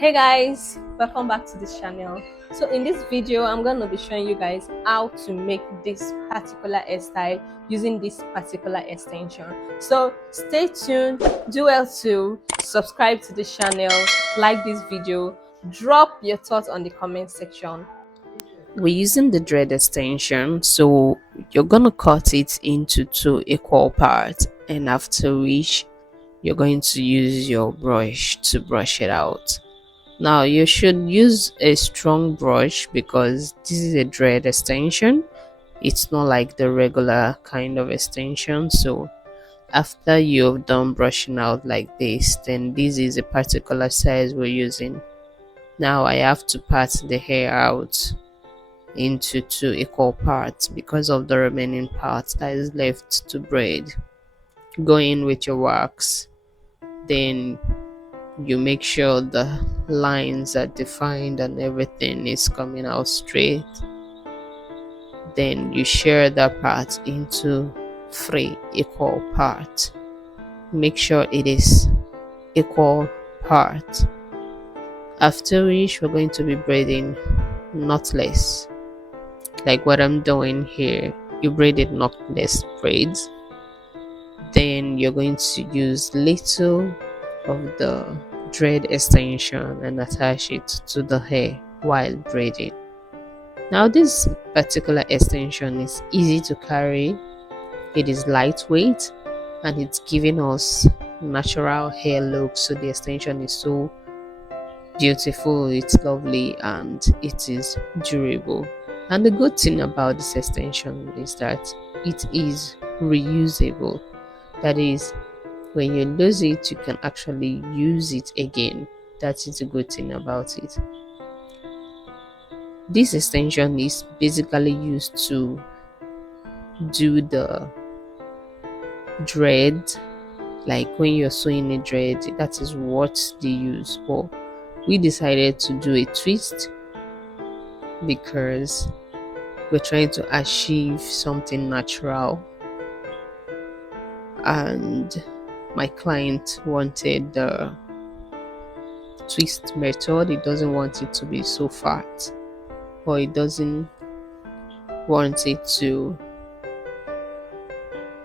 Hey guys, welcome back to this channel. So in this video I'm going to be showing you guys how to make this particular hairstyle using this particular extension. So stay tuned, do well to subscribe to this channel, like this video, drop your thoughts on the comment section. We're using the dread extension, so you're gonna cut it into two equal parts, and after which you're going to use your brush to brush it out. Now you should use a strong brush because this is a dread extension. It's not like the regular kind of extension. So after you've done brushing out like this, then this is a particular size we're using. Now I have to part the hair out into two equal parts because of the remaining part that is left to braid. Go in with your wax, then you make sure the lines are defined and everything is coming out straight. Then you share that part into three equal parts. Make sure it is equal part. After which we're going to be braiding knotless, like what I'm doing here. You braided knotless braids, then you're going to use little of the dread extension and attach it to the hair while braiding. Now this particular extension is easy to carry, it is lightweight, and it's giving us natural hair look. So the extension is so beautiful, it's lovely, and it is durable. And the good thing about this extension is that it is reusable. That is, when you lose it, you can actually use it again. That is a good thing about it. This extension is basically used to do the dread, like when you're sewing a dread, that is what they use. But we decided to do a twist because we're trying to achieve something natural, and my client wanted the twist method. He doesn't want it to be so fat, or he doesn't want it to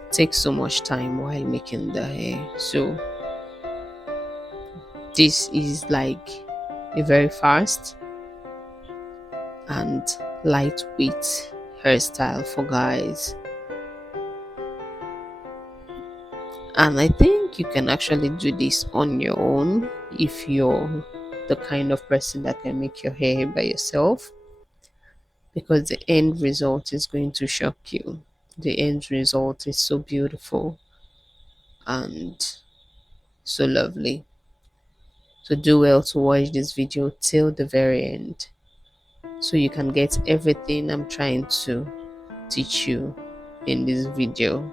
take so much time while making the hair. So this is like a very fast and lightweight hairstyle for guys, and I think you can actually do this on your own if you're the kind of person that can make your hair by yourself, because the end result is going to shock you. The end result is so beautiful and so lovely. So do well to watch this video till the very end so you can get everything I'm trying to teach you in this video.